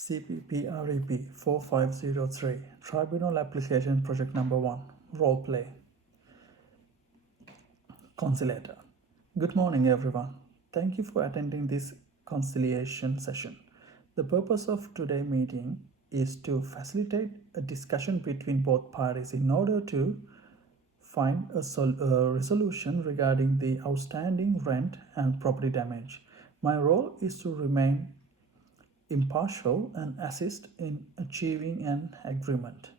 CPPREP4503 Tribunal Application Project Number 1 Role Play Conciliator. Good morning, everyone. Thank you for attending this conciliation session. The purpose of today's meeting is to facilitate a discussion between both parties in order to find a resolution regarding the outstanding rent and property damage. My role is to remain impartial and assist in achieving an agreement.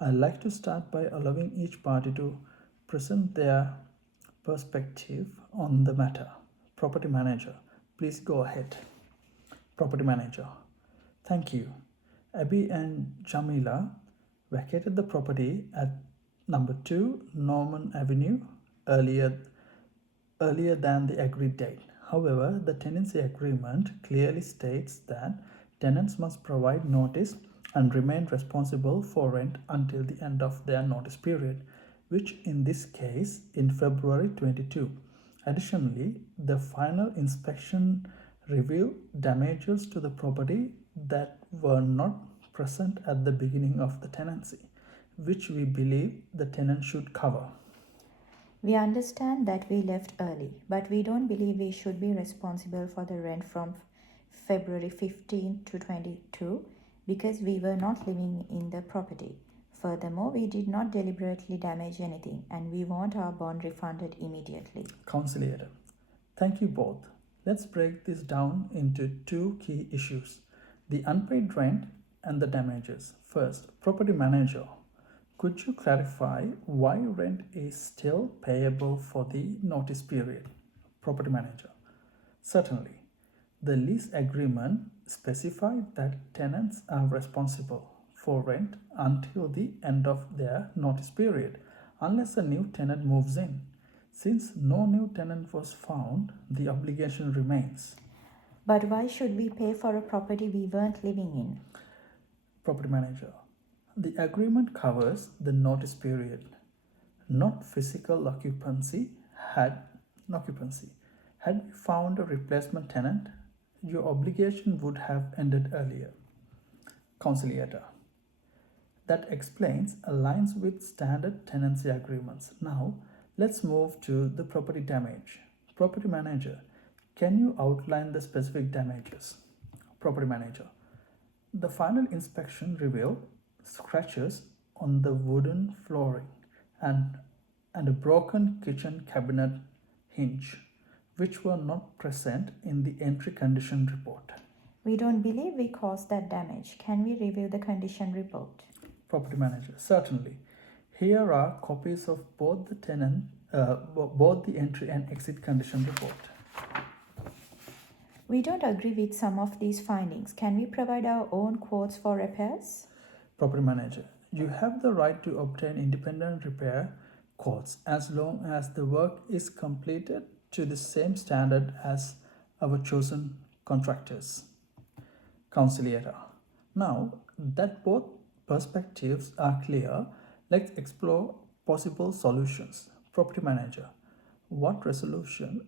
I'd like to start by allowing each party to present their perspective on the matter. Property manager, please go ahead. Property manager, thank you. Abby and Jamila vacated the property at number 2 Norman Avenue earlier than the agreed date. However, the tenancy agreement clearly states that tenants must provide notice and remain responsible for rent until the end of their notice period, which in this case in February 22. Additionally, the final inspection revealed damages to the property that were not present at the beginning of the tenancy, which we believe the tenant should cover. We understand that we left early, but we don't believe we should be responsible for the rent from February 15 to 22 because we were not living in the property. Furthermore, we did not deliberately damage anything and we want our bond refunded immediately. Conciliator, thank you both. Let's break this down into two key issues: the unpaid rent and the damages. First, property manager, could you clarify why rent is still payable for the notice period? Property manager, certainly. The lease agreement specified that tenants are responsible for rent until the end of their notice period, unless a new tenant moves in. Since no new tenant was found, the obligation remains. But why should we pay for a property we weren't living in? Property manager, the agreement covers the notice period, not physical occupancy. Had we found a replacement tenant, your obligation would have ended earlier. Conciliator, that aligns with standard tenancy agreements. Now, let's move to the property damage. Property manager, can you outline the specific damages? Property manager, the final inspection revealed scratches on the wooden flooring and a broken kitchen cabinet hinge, which were not present in the entry condition report. We don't believe we caused that damage. Can we review the condition report? Property manager, certainly. Here are copies of both the entry and exit condition report. We don't agree with some of these findings. Can we provide our own quotes for repairs? Property manager, you have the right to obtain independent repair quotes as long as the work is completed to the same standard as our chosen contractors. Conciliator, now that both perspectives are clear, let's explore possible solutions. Property manager, what resolution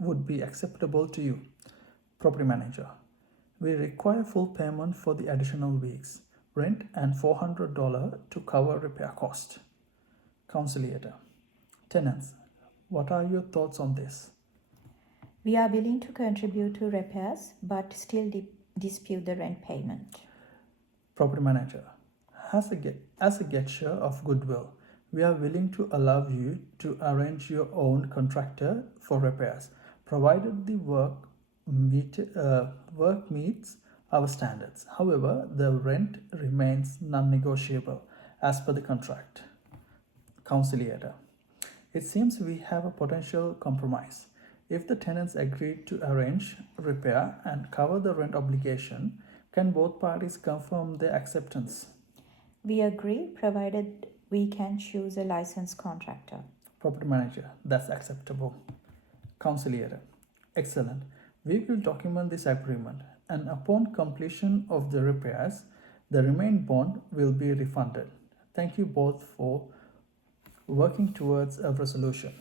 would be acceptable to you? Property manager, we require full payment for the additional weeks, rent and $400 to cover repair cost. Conciliator, tenants, what are your thoughts on this? We are willing to contribute to repairs but still dispute the rent payment. Property manager, as a gesture of goodwill, we are willing to allow you to arrange your own contractor for repairs, provided the work meets our standards. However, the rent remains non-negotiable as per the contract. Conciliator, it seems we have a potential compromise. If the tenants agree to arrange repair and cover the rent obligation, can both parties confirm their acceptance? We agree, provided we can choose a licensed contractor. Property manager, that's acceptable. Conciliator, excellent. We will document this agreement, and upon completion of the repairs, the remaining bond will be refunded. Thank you both for working towards a resolution.